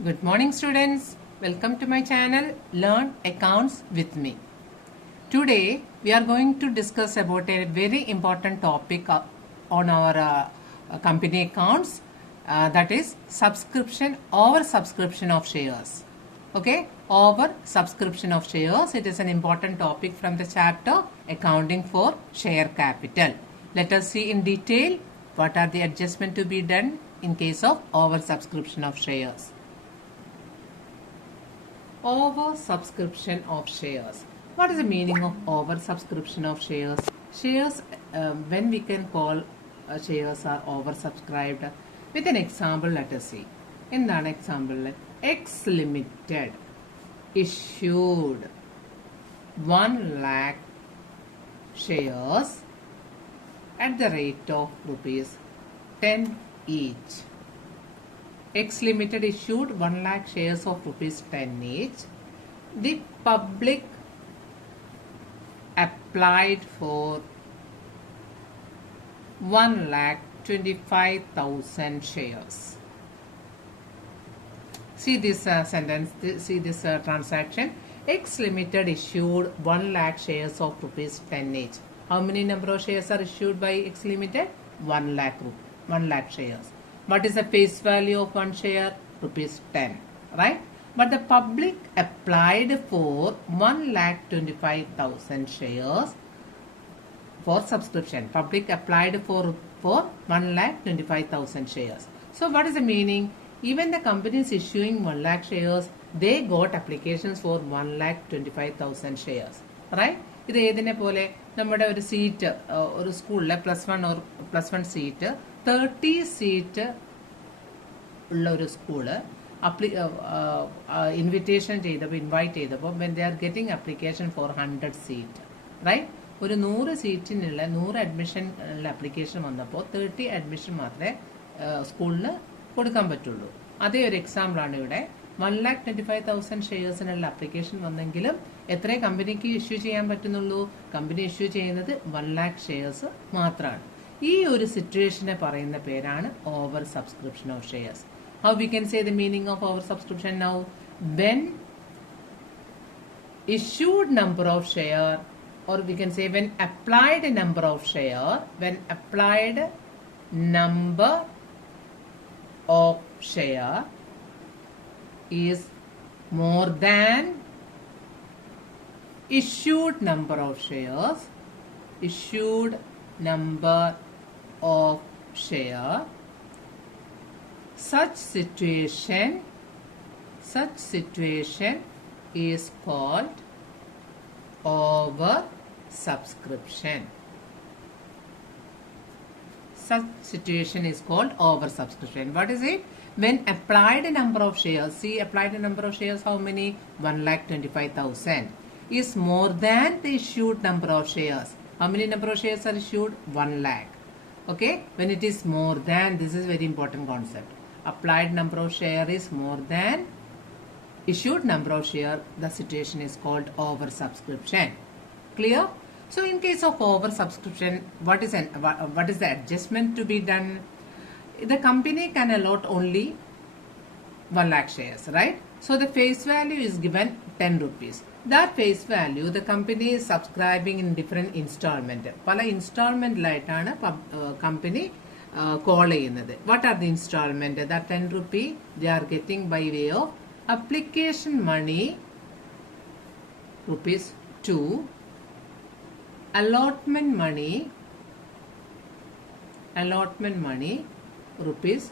Good morning, students. Welcome to my channel Learn Accounts with me. Today we are going to discuss about a very important topic on our company accounts, that is subscription over subscription of shares. Okay, over subscription of shares. It is an important topic from the chapter Accounting for Share Capital. Let us see in detail what are the adjustments to be done in case of over subscription of shares. Over subscription of shares. What is the meaning of over subscription of shares? Shares, when we can call shares are oversubscribed. With an example, let us see. In that example, X Limited issued 1 lakh shares at the rate of rupees 10 each. X Limited issued 1 lakh shares of rupees 10 each. The public applied for 1,25,000 shares. See this sentence, see this transaction. X Limited issued 1 lakh shares of rupees 10 each. How many number of shares are issued by X Limited? 1 lakh shares. What is the face value of one share? Rupees 10, right? But the public applied for 1,25,000 shares for subscription. Public applied for 1,25,000 shares. So what is the meaning? Even the companies issuing 1 lakh shares, they got applications for 1,25,000 shares, right? ഇത് ഏതിനെ പോലെ നമ്മുടെ ഒരു seat ഒരു സ്കൂളിലെ +1 seat 30 seat ഉള്ള ഒരു school invitation ചെയ്തപ്പോൾ ഇൻവൈറ്റ് ചെയ്തപ്പോൾ when they are getting application for 100 seat, right? ഒരു 100 സീറ്റിനുള്ള 100 അഡ്മിഷനുള്ള അപ്ലിക്കേഷൻ വന്നപ്പോൾ 30 അഡ്മിഷൻ മാത്രമേ സ്കൂളിന് കൊടുക്കാൻ പറ്റുള്ളൂ. അതേ ഒരു എക്സാമ്പിളാണ് ഇവിടെ. 1,25,000 ഷെയർസിനുള്ള അപ്ലിക്കേഷൻ വന്നെങ്കിലും എത്ര കമ്പനിക്ക് ഇഷ്യൂ ചെയ്യാൻ പറ്റുന്നുള്ളൂ? കമ്പനി ഇഷ്യൂ ചെയ്യുന്നത് 1 lakh ഷെയർസ് മാത്രമാണ്. ഈ ഒരു സിറ്റുവേഷനെ പറയുന്ന പേരാണ് over subscription of shares. How we can say the meaning of over subscription now? When issued number of share, or we can say when applied number of share, when applied number of share is more than issued number of shares, issued number of share, such situation is called over subscription. Such situation is called over subscription. What is it? When applied number of shares, see applied number of shares, how many? 1,25,000 is more than the issued number of shares. How many number of shares are issued? 1 lakh. Okay, when it is more than, this is very important concept. Applied number of share is more than issued number of share, the situation is called over subscription. Clear? So in case of over subscription, what is the adjustment to be done? The company can allot only 1 lakh shares, right? So the face value is given 10 rupees. That face value the company is subscribing in different installment. പല ഇൻസ്റ്റാൾമെന്റിലായിട്ടാണ് company call ചെയ്യുന്നത്. What are the installment? That 10 rupee they are getting by way of application money rupees 2, allotment money rupees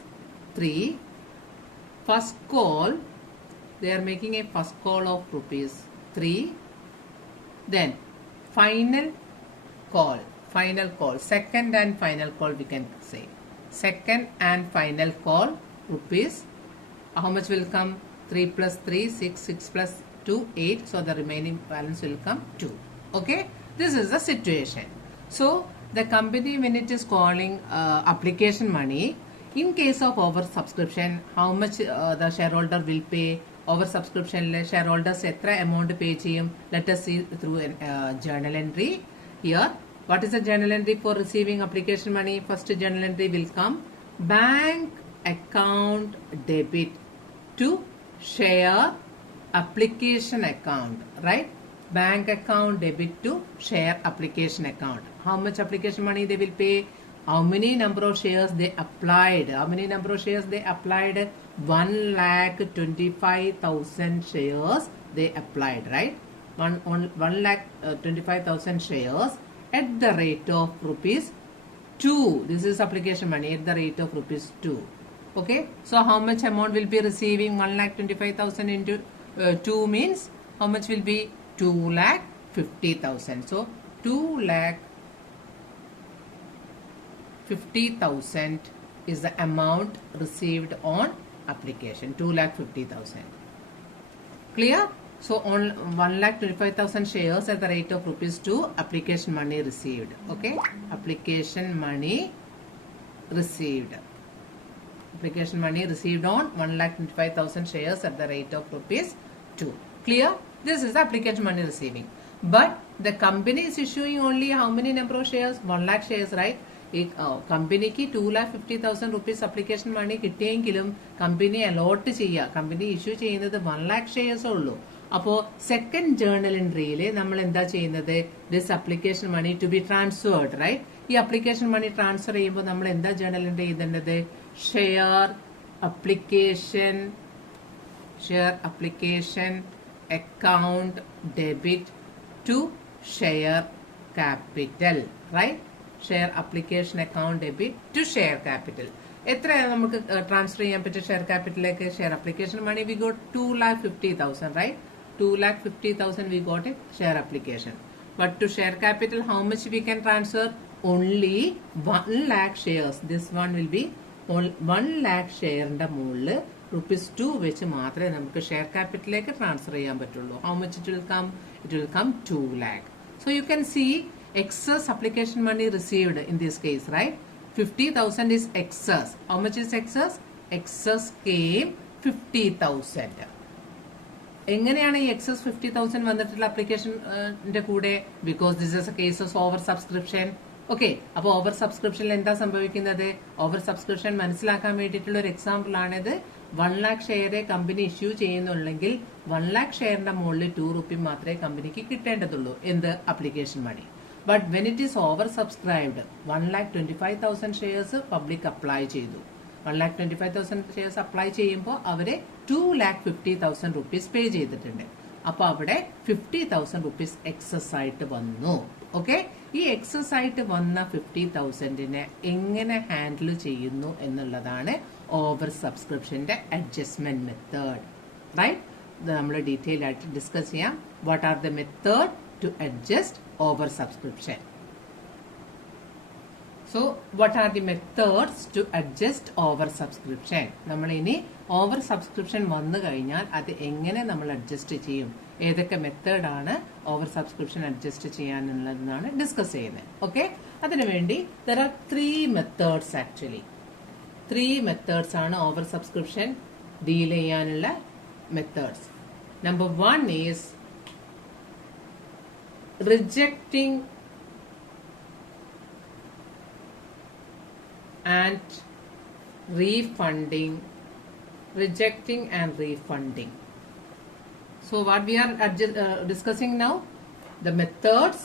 3, first call they are making a first call of rupees 3, then final call, second and final call, we can say second and final call rupees, how much will come? 3 plus 3 6, 6 plus 2 8, so the remaining balance will come 2. Okay, this is the situation. So the company, when it is calling application money, in case of over subscription, how much the shareholder will pay? Over subscription shareholders etra amount pay cheyum? Let us see through a journal entry here. What is the journal entry for receiving application money? First journal entry will come bank account debit to share application account, right? Bank account debit to share application account. How much application money they will pay? How many number of shares they applied? How many number of shares they applied? 1,25,000 shares they applied, right? 1,25,000 shares at the rate of rupees 2. This is application money at the rate of rupees 2. Okay, so how much amount will be receiving? 1,25,000 into 2 means how much will be? 2,50,000. So 2,50,000 is the amount received on application. 2,50,000. Clear? So on 1,25,000 shares at the rate of rupees 2, application money received. Okay, application money received. Application money received on 1,25,000 shares at the rate of rupees 2. Clear? This is the application money receiving. But the company is issuing only how many number of shares? 1 lakh shares, right? കമ്പനിക്ക് 2,50,000 rupees application money കിട്ടിയെങ്കിലും company allot ചെയ്യുക, company issue ചെയ്യുന്നത് 1 lakh shares ഉള്ളൂ. അപ്പോൾ second journal എൻട്രിയിൽ നമ്മൾ എന്താ ചെയ്യുന്നത്? This application money to be transferred, right? ഈ അപ്ലിക്കേഷൻ മണി ട്രാൻസ്ഫർ ചെയ്യുമ്പോൾ നമ്മൾ എന്താ ജേർണൽ എൻട്രി ചെയ്തേണ്ടത്? Share application account debit to share capital, right? Share application account debit to share capital. എത്രയാണ് നമുക്ക് ട്രാൻസ്ഫർ ചെയ്യാൻ പറ്റും ഷെയർ ക്യാപിറ്റലിലേക്ക്? Share application money we got 2,50,000, right? 2,50,000 we got it share application. But to share capital, how much we can transfer? Only 1 lakh shares. This one will be 1 lakh share ന്റെ മുകളിൽ rupees 2 വെച്ച് മാത്രമേ നമുക്ക് share ക്യാപിറ്റലിലേക്ക് transfer ചെയ്യാൻ പറ്റുള്ളൂ. How much it will come? It will come 2 lakh. So you can see excess application money received in this case, right? 50,000 is excess. How much is excess? Excess came 50,000. എങ്ങനെയാണ് ഈ excess 50,000 വന്നിട്ടുള്ള അപ്ലിക്കേഷന്റെ കൂടെ? Because this is A case of over subscription. Okay, അപ്പൊ over സബ്സ്ക്രിപ്ഷനിൽ എന്താ സംഭവിക്കുന്നത്? Over subscription മനസ്സിലാക്കാൻ വേണ്ടിയിട്ടുള്ള ഒരു എക്സാമ്പിൾ ആണിത്. 1 lakh ഷെയർ കമ്പനി ഇഷ്യൂ ചെയ്യുന്നുണ്ടെങ്കിൽ 1 lakh ഷെയറിന്റെ മുകളിൽ 2 rupee മാത്രമേ കമ്പനിക്ക് കിട്ടേണ്ടതുള്ളൂ. എന്ത്? Application money. But when it is oversubscribed 1,25,000 shares public apply ചെയ്തു. 1,25,000 ഷെയർസ് അപ്ലൈ ചെയ്യുമ്പോൾ അവര് 2,50,000 rupees പേ ചെയ്തിട്ടുണ്ട്. അപ്പൊ അവിടെ 50,000 rupees എക്സസ് ആയിട്ട് വന്നു. ഓക്കെ, ഈ എക്സസ് ആയിട്ട് വന്ന 50,000നെ എങ്ങനെ ഹാൻഡിൽ ചെയ്യുന്നു എന്നുള്ളതാണ് ഓവർ സബ്സ്ക്രിപ്ഷന്റെ അഡ്ജസ്റ്റ്മെന്റ് മെത്തേഡ്, റൈറ്റ്? നമ്മൾ ഡീറ്റെയിൽ ആയിട്ട് ഡിസ്കസ് ചെയ്യാം. What are the method to adjust over subscription? So, what are the methods to adjust over subscription? നമ്മൾ ഇനി ഓവർ സബ്സ്ക്രിപ്ഷൻ വന്നു കഴിഞ്ഞാൽ അത് എങ്ങനെ നമ്മൾ അഡ്ജസ്റ്റ് ചെയ്യും, ഏതൊക്കെ മെത്തേഡാണ് ഓവർ സബ്സ്ക്രിപ്ഷൻ അഡ്ജസ്റ്റ് ചെയ്യാനുള്ളതെന്നാണ് ഡിസ്കസ് ചെയ്യുന്നത്. ഓക്കെ, അതിനുവേണ്ടി there are 3 methods actually. 3 methods ആണ് ഓവർ സബ്സ്ക്രിപ്ഷൻ ഡീൽ ചെയ്യാനുള്ള methods. Number 1 is rejecting and refunding. Rejecting and refunding. So what we are discussing now, the methods.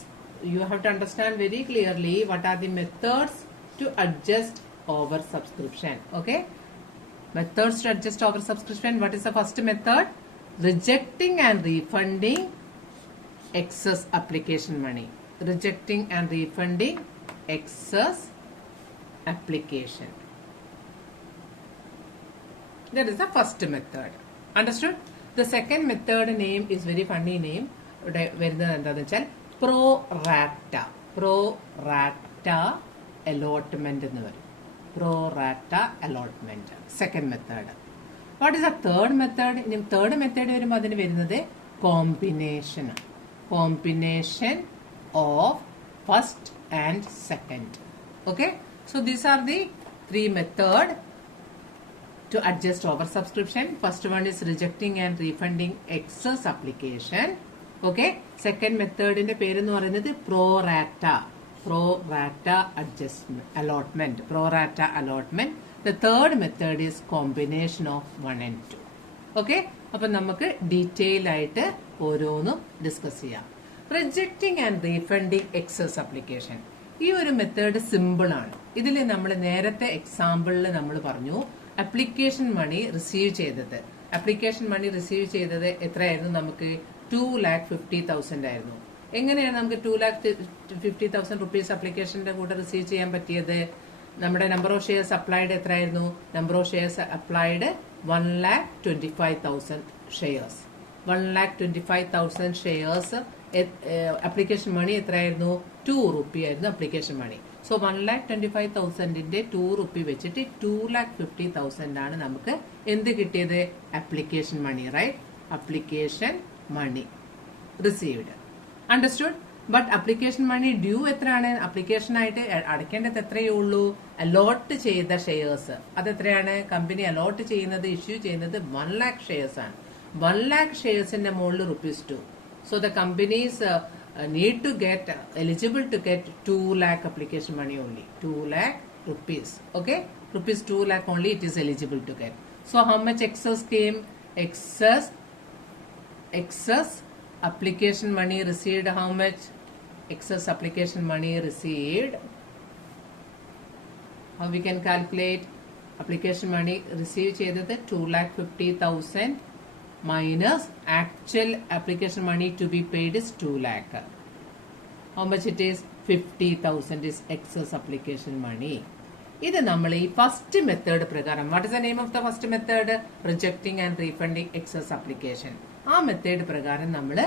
You have to understand very clearly what are the methods to adjust over subscription. Okay, methods to adjust over subscription. What is the first method? Rejecting and refunding excess application money. Rejecting and refunding excess application. That is the first method. Understood? The second method name is very funny name. വരുന്നത് എന്താണെന്ന് വെച്ചാൽ pro rata. Pro rata allotment എന്ന് പറയും. Pro rata allotment. Second method. What is the third method? ഇനി third method വരുമ്പോൾ അതിന് വരുന്നത് combination. Combination of first and second. Okay? So these are the 3 methods to adjust over subscription. First one is rejecting and refunding excess application. Okay. Second method in the പേര് എന്ന് പറയുന്നത് pro rata adjustment allotment. The third method is combination of 1 and 2. Okay, അപ്പൊ നമുക്ക് detail ആയിട്ട് ഓരോന്നും discuss ചെയ്യാം. Rejecting and refunding excess application. ഈ ഒരു മെത്തേഡ് സിമ്പിൾ ആണ്. ഇതിൽ നമ്മൾ നേരത്തെ എക്സാമ്പിളിൽ നമ്മൾ പറഞ്ഞു അപ്ലിക്കേഷൻ മണി റിസീവ് ചെയ്തത്. അപ്ലിക്കേഷൻ മണി റിസീവ് ചെയ്തത് എത്രയായിരുന്നു? നമുക്ക് 2,50,000 ആയിരുന്നു. എങ്ങനെയാണ് നമുക്ക് 2,50,000 റുപ്പീസ് അപ്ലിക്കേഷന്റെ കൂടെ റിസീവ് ചെയ്യാൻ പറ്റിയത്? നമ്മുടെ നമ്പർ ഓഫ് ഷെയർസ് അപ്ലൈഡ് എത്രയായിരുന്നു? Number of shares applied 1,25,000 shares. 1,25,000 shares. Application money എത്രയായിരുന്നു? 2 റുപ്പി ആയിരുന്നു അപ്ലിക്കേഷൻ മണി. സോ 1,25,000ന്റെ 2 റുപ്പി വെച്ചിട്ട് 2,50,000 ആണ് നമുക്ക് എന്ത് കിട്ടിയത്? Application money, right? Application money received. Understood? But application money due എത്രയാണ്? അപ്ലിക്കേഷൻ ആയിട്ട് അടയ്ക്കേണ്ടത് എത്രയേ ഉള്ളൂ? അലോട്ട് ചെയ്ത ഷെയർസ് അതെത്രയാണ്? കമ്പനി അലോട്ട് ചെയ്യുന്നത്, ഇഷ്യൂ ചെയ്യുന്നത് 1 lakh ഷെയർസ് ആണ്. 1 lakh ഷെയർസിന്റെ മുകളിൽ ₹2. So the companies need to get eligible to get 2 lakh application money only. 2 lakh rupees. Okay, rupees 2 lakh only it is eligible to get. So how much excess came? Excess application money received. How much excess application money received? How we can calculate? Application money received ചെയ്തത് 2,50,000 minus actual application money to be paid is 2 lakh. How much it is? 50,000 is excess application money. ഇത് നമ്മൾ ഈ first method പ്രകാരം, what is the name of the first method? Rejecting and refunding excess application. ആ method പ്രകാരം നമ്മൾ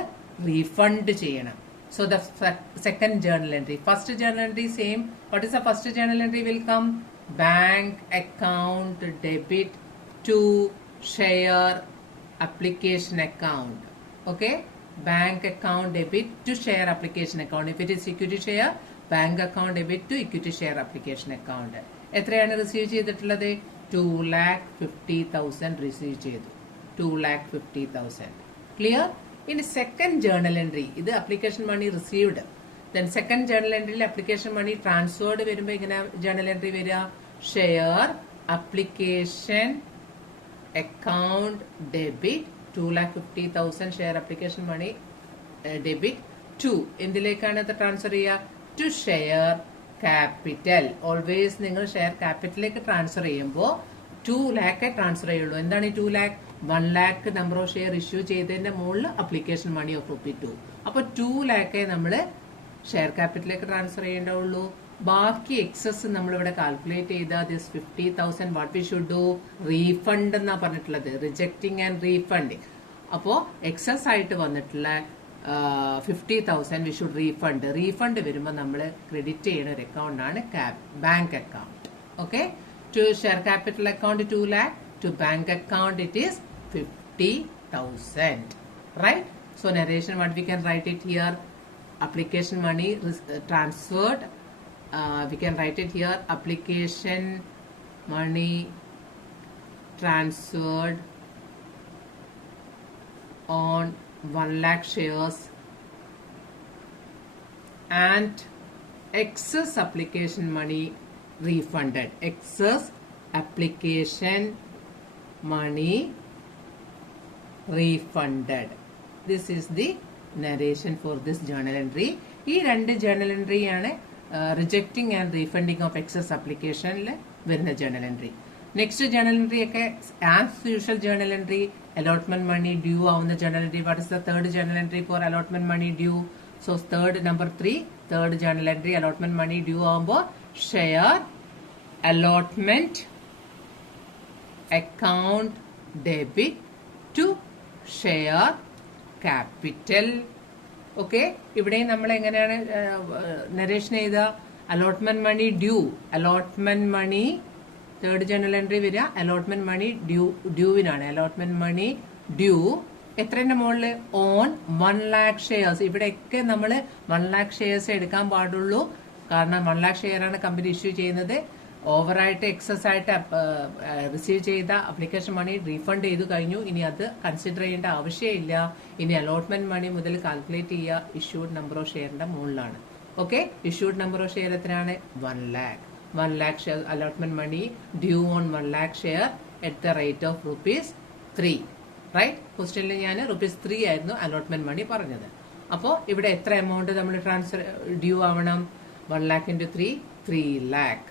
refund ചെയ്യണം. So the second journal entry, first journal entry same. What is the first journal entry? Will come bank account debit to share application account. Okay, bank account debit to share application account. If it is equity share, bank account debit to equity share application account. എത്രയാണ് receive ചെയ്തിട്ടുള്ളത്? 2,50,000 receive ചെയ്തു. 2,50,000. Clear? ഇനി second journal entry, ഇത് application money received. Then second journal എൻട്രിയിൽ application money transferred വരുമ്പോൾ ഇങ്ങനെ journal entry വരിക, share application account debit 2,50,000 share application money debit to എന്തിലേക്കാണ് ഇത് ട്രാൻസ്ഫർ ചെയ്യുക? To share capital. ഓൾവേസ് നിങ്ങൾ ഷെയർ ക്യാപിറ്റലിലേക്ക് ട്രാൻസ്ഫർ ചെയ്യുമ്പോൾ 2 lakh ട്രാൻസ്ഫർ ചെയ്യുള്ളൂ. എന്താണ് ഈ 2 lakh? 1 lakh number of share issue ചെയ്തതിന്റെ മുകളിൽ അപ്ലിക്കേഷൻ മണി ഓഫ് ₹2. അപ്പൊ 2 lakh നമ്മൾ ഷെയർ ക്യാപിറ്റലിലേക്ക് ട്രാൻസ്ഫർ ചെയ്യേണ്ടുള്ളൂ. ബാക്കി എക്സസ് നമ്മളിവിടെ കാൽക്കുലേറ്റ് ചെയ്ത this 50,000 what we should do? Refund എന്നാ പറഞ്ഞിട്ടുള്ളത്, റിജക്റ്റിംഗ് ആൻഡ് റീഫണ്ടിങ്. അപ്പോ എക്സസ് ആയിട്ട് വന്നിട്ടുള്ള 50,000 വി ഷുഡ് റീഫണ്ട്. റീഫണ്ട് വരുമ്പോൾ നമ്മൾ ക്രെഡിറ്റ് ചെയ്യുന്ന ഒരു അക്കൗണ്ട് ആണ് bank account. Okay, to share capital account 2 lakh, to bank account it is 50,000. Right? So narration what we can write it here? Application money transferred. We can write it here, application money transferred on 1 lakh shares and excess application money refunded. Excess application money refunded. This is the narration for this journal entry. ഈ രണ്ട് journal entry ആണ് rejecting and refunding of excess അപ്ലിക്കേഷനിൽ വരുന്ന journal entry. Next journal entry ഒക്കെ as usual journal entry, allotment money due ആവുന്ന journal entry. What is the third journal entry for allotment money due? So third number 3, third journal entry allotment money due ആവുമ്പോൾ share allotment account debit to share capital. Okay, ഇവിടെ നമ്മൾ എങ്ങനെയാണ് narration ചെയ്ത? Allotment money due, allotment money third journal entry വരിക, allotment money ഡ്യൂവിനാണ്. Allotment money due എത്രന്റെ മുകളിൽ? On 1 lakh shares. ഇവിടെയൊക്കെ നമ്മൾ 1 lakh ഷെയർസ് എടുക്കാൻ പാടുള്ളൂ. കാരണം 1 lakh ഷെയർ ആണ് കമ്പനി ഇഷ്യൂ ചെയ്യുന്നത്. ഓവറായിട്ട് എക്സസ് ആയിട്ട് റിസീവ് ചെയ്ത അപ്ലിക്കേഷൻ മണി റീഫണ്ട് ചെയ്തു കഴിഞ്ഞു. ഇനി അത് കൺസിഡർ ചെയ്യേണ്ട ആവശ്യമില്ല. ഇനി അലോട്ട്മെന്റ് മണി മുതൽ കാൽക്കുലേറ്റ് ചെയ്യുക ഇഷ്യൂഡ് നമ്പർ ഓഫ് ഷെയറിന്റെ മുകളിലാണ്. Okay, issued number of share എത്രയാണ്? 1 lakh. 1 lakh share allotment money due on 1 lakh share at the rate of ₹3. Right. ക്വസ്റ്റ്യനിൽ ഞാൻ ₹3 ആയിരുന്നു അലോട്ട്മെന്റ് മണി പറഞ്ഞത്. അപ്പോൾ ഇവിടെ എത്ര എമൗണ്ട് നമ്മൾ ട്രാൻസ്ഫർ ഡ്യൂ ആവണം? 1 lakh into 3, 3 lakh.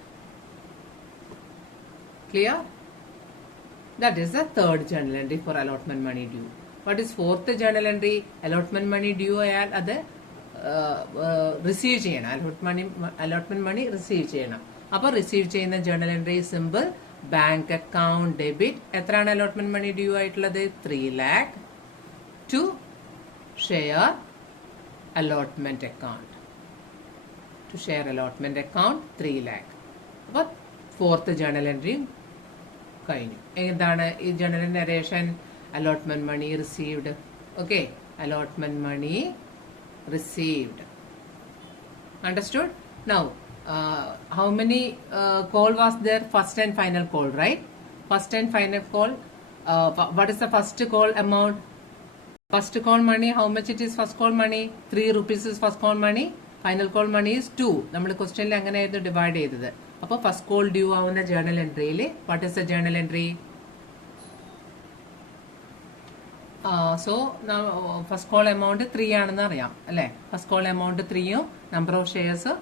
Clear? That is the third journal entry for allotment money due. What is fourth journal entry? Allotment money due ആയാൽ അത് റിസീവ് ചെയ്യണം. allotment money റിസീവ് ചെയ്യണം. അപ്പോൾ റിസീവ് ചെയ്യുന്ന journal entry simple bank account debit. എത്രയാണ് allotment money due ആയിട്ടുള്ളത്? 3 lakh to share allotment account. To share allotment account 3 lakh. അപ്പോൾ fourth journal എൻട്രിയും കഴിഞ്ഞു. എന്താണ് ഈ journal narration? Allotment money received. Okay, allotment money received. Understood? Now, how many call was there? First and final call, right? First and final call. What is the first call amount? First call money, how much it is first call money? 3 rupees is first call money. Final call money is 2. നമ്മൾ ക്വസ്റ്റ്യനിൽ അങ്ങനെയായിരുന്നു divide ചെയ്തത്. അപ്പോൾ first call due ആവുന്ന journal എൻട്രിയിൽ what is the journal entry? So first call amount 3 ആണെന്ന് അറിയാം അല്ലെ? ഫസ്റ്റ് കോൾ എമൗണ്ട് 3ഉം നമ്പർ ഓഫ് ഷെയർസ്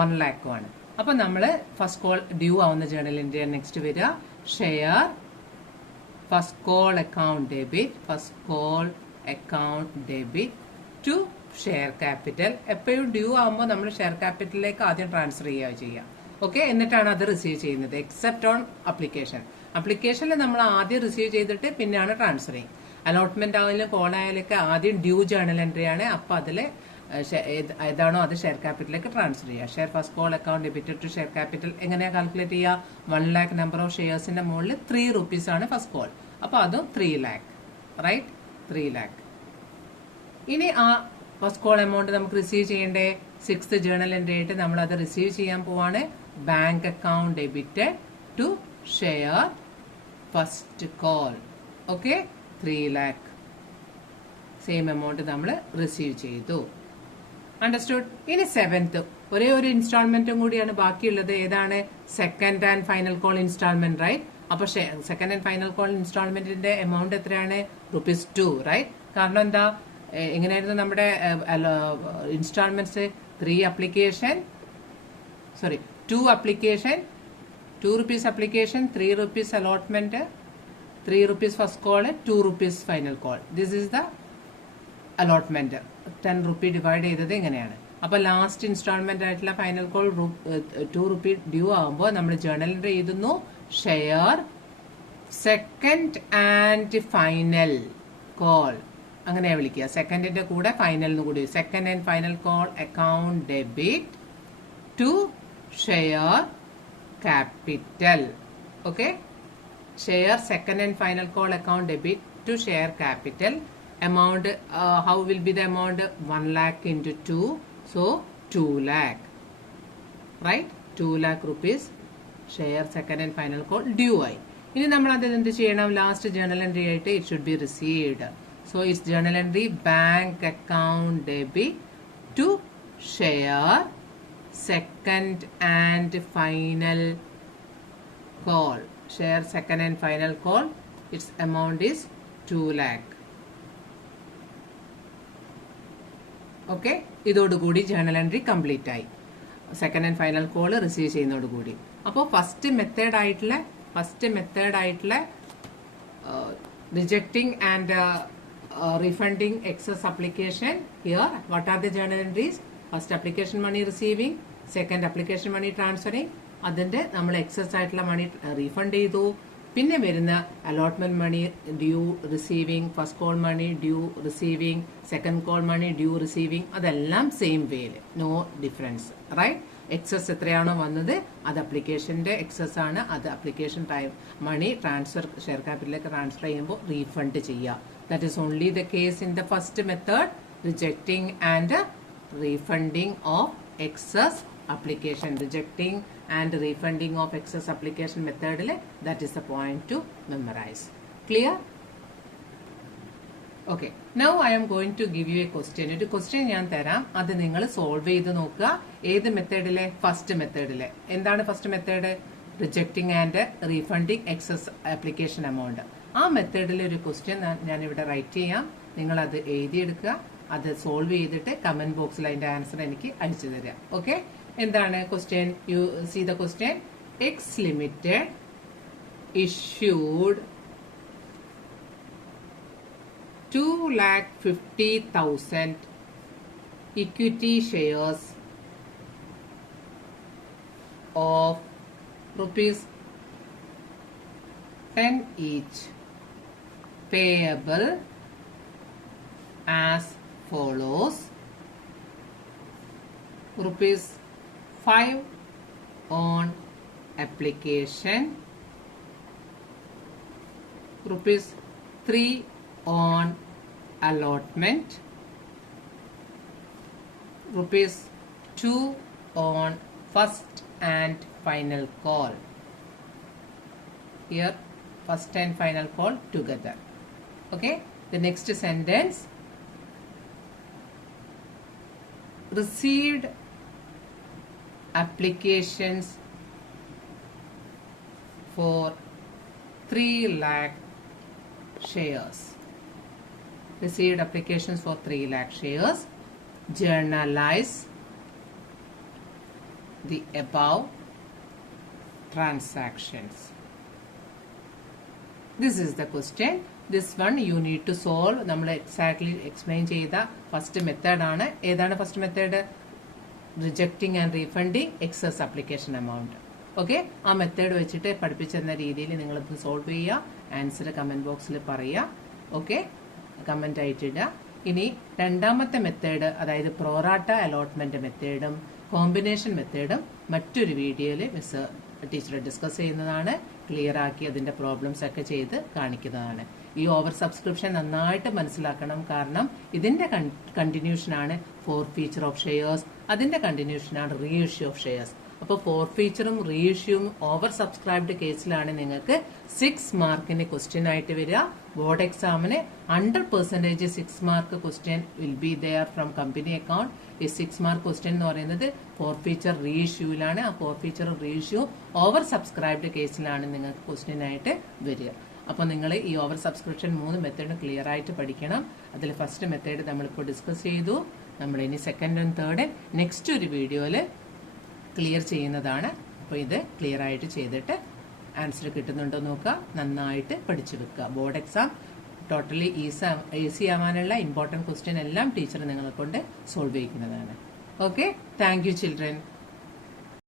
1 lakh ആണ്. അപ്പൊ നമ്മള് ഫസ്റ്റ് കോൾ ഡ്യൂ ആവുന്ന ജേർണൽ എൻട്രി നെക്സ്റ്റ് വരിക share first call account debit. First call account debit to share capital. എപ്പോഴും ഡ്യൂ ആവുമ്പോൾ നമ്മൾ ഷെയർ ക്യാപിറ്റലിലേക്ക് ആദ്യം ട്രാൻസ്ഫർ ചെയ്യുക. ഓക്കെ, എന്നിട്ടാണ് അത് റിസീവ് ചെയ്യുന്നത്. Except on application. അപ്ലിക്കേഷനിൽ നമ്മൾ ആദ്യം റിസീവ് ചെയ്തിട്ട് പിന്നെയാണ് ട്രാൻസ്ഫർ ചെയ്യും. അലോട്ട്മെന്റ് ആയാലും കോൾ ആയാലൊക്കെ ആദ്യം ഡ്യൂ ജേർണൽ എൻട്രി ആണ്. അപ്പൊ അതിൽ ഏതാണോ അത് ഷെയർ ക്യാപിറ്റലിലേക്ക് ട്രാൻസ്ഫർ ചെയ്യുക. Share first call account debit to share capital എങ്ങനെയാ കാൽക്കുലേറ്റ് ചെയ്യുക? 1 lakh നമ്പർ ഓഫ് ഷെയർസിന്റെ മുകളിൽ 3 rupees ആണ് ഫസ്റ്റ് കോൾ. അപ്പൊ അതും 3 lakh, റൈറ്റ്? 3 lakh. ഇനി ആ ഫസ്റ്റ് കോൾ എമൗണ്ട് നമുക്ക് റിസീവ് ചെയ്യേണ്ടേ? 6th ജേർണൽ എൻട്രി ആയിട്ട് നമ്മൾ അത് റിസീവ് ചെയ്യാൻ പോവാണ്. Bank account debit to share first call. Okay, 3 lakh. Same amount നമ്മൾ റിസീവ് ചെയ്തു. അണ്ടർസ്റ്റുഡ്? ഇനി 7th ഒരേ ഒരു ഇൻസ്റ്റാൾമെന്റും കൂടിയാണ് ബാക്കിയുള്ളത്. ഏതാണ്? Second and final call installment, right? അപ്പൊ സെക്കൻഡ് ആൻഡ് ഫൈനൽ കോൾ ഇൻസ്റ്റാൾമെന്റിന്റെ എമൗണ്ട് എത്രയാണ്? ₹2, റൈറ്റ്? കാരണം എന്താ, എങ്ങനെയായിരുന്നു നമ്മുടെ installments? 2 application, 2 rupees application, 3 rupees allotment, 3 rupees first call, 2 rupees final call. This is the allotment. 10 rupee divide ചെയ്തത് ഇങ്ങനെയാണ്. അപ്പൊ ലാസ്റ്റ് ഇൻസ്റ്റാൾമെന്റ് ആയിട്ടുള്ള ഫൈനൽ കോൾ 2 rupee ഡ്യൂ ആകുമ്പോൾ നമ്മൾ ജേർണൽ എൻട്രി എഴുതുന്നു share second and final call. അങ്ങനെ വിളിക്കുക. സെക്കൻഡിന്റെ കൂടെ ഫൈനലിന് കൂടി. Second and final call account debit to share capital. Okay, share second and final call account debit to share capital. Amount, how will be the amount? 1 lakh into 2, so 2 lakh, right? 2 lakh rupees share second and final call due ആയി. ഇനി നമ്മൾ അത് എന്ത് ചെയ്യണം? Last journal entry ആയിട്ട് it should be received. So it's journal entry bank account debit to share second and final call. Share second and final call. Its amount is 2 lakh. Okay, ഇതോടുകൂടി journal entry complete ആയി. Second and final call receive ചെയ്യുന്നതോടുകൂടി. അപ്പോൾ first method ആയിട്ടുള്ള rejecting and refunding excess application. Here what are the journal entries? First application money receiving, second application money transferring, അതിന്റെ നമ്മൾ excess ആയിട്ടുള്ള മണി refund ചെയ്തു. പിന്നെ വരുന്ന allotment money due receiving, first call money due receiving, second call money due receiving, അതെല്ലാം same വേയില്, no difference, right? Excess എത്രയാണോ വന്നത് അത് അപ്ലിക്കേഷന്റെ എക്സസ് ആണ്. അത് application time money transfer share ക്യാപിറ്റലിലേക്ക് ട്രാൻസ്ഫർ ചെയ്യുമ്പോൾ റീഫണ്ട് ചെയ്യുക. That is only the case in the first method, rejecting and refunding of excess application. Rejecting and refunding of excess application method, that is the point to memorize. Clear? Okay. Now I am going to give you a question. ഒരു question ഞാൻ തരാം, അത് നിങ്ങൾ solve ചെയ്ത് നോക്കുക. ഏത് മെത്തേഡിലെ? First മെത്തേഡിലെ. എന്താണ് first method? Rejecting and refunding excess application amount. ആ മെത്തേഡിൽ ഒരു ക്വസ്റ്റ്യൻ ഞാൻ ഇവിടെ റൈറ്റ് ചെയ്യാം, നിങ്ങൾ അത് എഴുതിയെടുക്കുക, അത് സോൾവ് ചെയ്തിട്ട് കമന്റ് ബോക്സിൽ അതിന്റെ ആൻസർ എനിക്ക് അയച്ചു തരാം. ഓക്കെ, എന്താണ് question? You see the question. X limited issued 2,50,000 equity shares of rupees 10 each, payable as follows: rupees 5 on application, rupees 3 on allotment, rupees 2 on first and final call. Here first and final call together. Okay, the next sentence: received applications for 3 lakh shares. Received applications for 3 lakh shares. Journalize the above transactions. This is the question. This one you need to solve. നമ്മൾ exactly explain ചെയ്ത first method ആണ്. ഏതാണ് first method? Rejecting and refunding excess application amount. Okay, ആ method വെച്ചിട്ട് പഠിപ്പിച്ചെന്ന രീതിയിൽ നിങ്ങളിത് solve ചെയ്യുക, ആൻസർ കമന്റ് ബോക്സിൽ പറയുക. ഓക്കെ, കമന്റ് ആയിട്ടിടുക. ഇനി രണ്ടാമത്തെ മെത്തേഡ്, അതായത് പ്രോറാട്ട അലോട്ട്മെന്റ് മെത്തേഡും കോമ്പിനേഷൻ മെത്തേഡും മറ്റൊരു വീഡിയോയിൽ മിസ് ടീച്ചർ ഡിസ്കസ് ചെയ്യുന്നതാണ്. ക്ലിയർ ആക്കി അതിന്റെ പ്രോബ്ലംസ് ഒക്കെ ചെയ്ത് കാണിക്കുന്നതാണ്. ഈ ഓവർ സബ്സ്ക്രിപ്ഷൻ നന്നായിട്ട് മനസ്സിലാക്കണം, കാരണം ഇതിന്റെ കണ്ടിന്യൂഷനാണ് ഫോർ ഫീച്ചർ ഓഫ് ഷെയർസ്, അതിന്റെ കണ്ടിന്യൂഷനാണ് റീ ഇഷ്യൂ ഓഫ് ഷെയർസ്. അപ്പോൾ ഫോർ ഫീച്ചറും റീ ഇഷ്യൂവും ഓവർ സബ്സ്ക്രൈബ്ഡ് കേസിലാണ് നിങ്ങൾക്ക് 6 മാർക്കിന് ക്വസ്റ്റ്യൻ ആയിട്ട് വരിക. ബോർഡ് എക്സാമിന് 100% 6 mark question will be there from company account. ഈ 6 മാർക്ക് ക്വസ്റ്റ്യൻ എന്ന് പറയുന്നത് ഫോർ ഫീച്ചർ റീ ഇഷ്യൂവിലാണ്. ആ for feature reissue oversubscribed കേസിലാണ് നിങ്ങൾക്ക് ക്വസ്റ്റ്യൻ ആയിട്ട് വരിക. അപ്പോൾ നിങ്ങൾ ഈ ഓവർ സബ്സ്ക്രിപ്ഷൻ 3 മെത്തേഡ് ക്ലിയർ ആയിട്ട് പഠിക്കണം. അതിൽ ഫസ്റ്റ് മെത്തേഡ് നമ്മളിപ്പോൾ ഡിസ്കസ് ചെയ്തു. നമ്മൾ ഇനി സെക്കൻഡ് ആൻഡ് തേർഡ് നെക്സ്റ്റ് ഒരു വീഡിയോയിൽ ക്ലിയർ ചെയ്യുന്നതാണ്. അപ്പോൾ ഇത് ക്ലിയർ ആയിട്ട് ചെയ്തിട്ട് ആൻസർ കിട്ടുന്നുണ്ടോ നോക്കുക, നന്നായിട്ട് പഠിച്ചു വെക്കുക. ബോർഡ് എക്സാം ടോട്ടലി ഈസി ആവാനുള്ള ഇമ്പോർട്ടൻറ്റ് ക്വസ്റ്റ്യൻ എല്ലാം ടീച്ചർ നിങ്ങളെ കൊണ്ട് സോൾവ് ചെയ്യിക്കുന്നതാണ്. Okay, thank you children.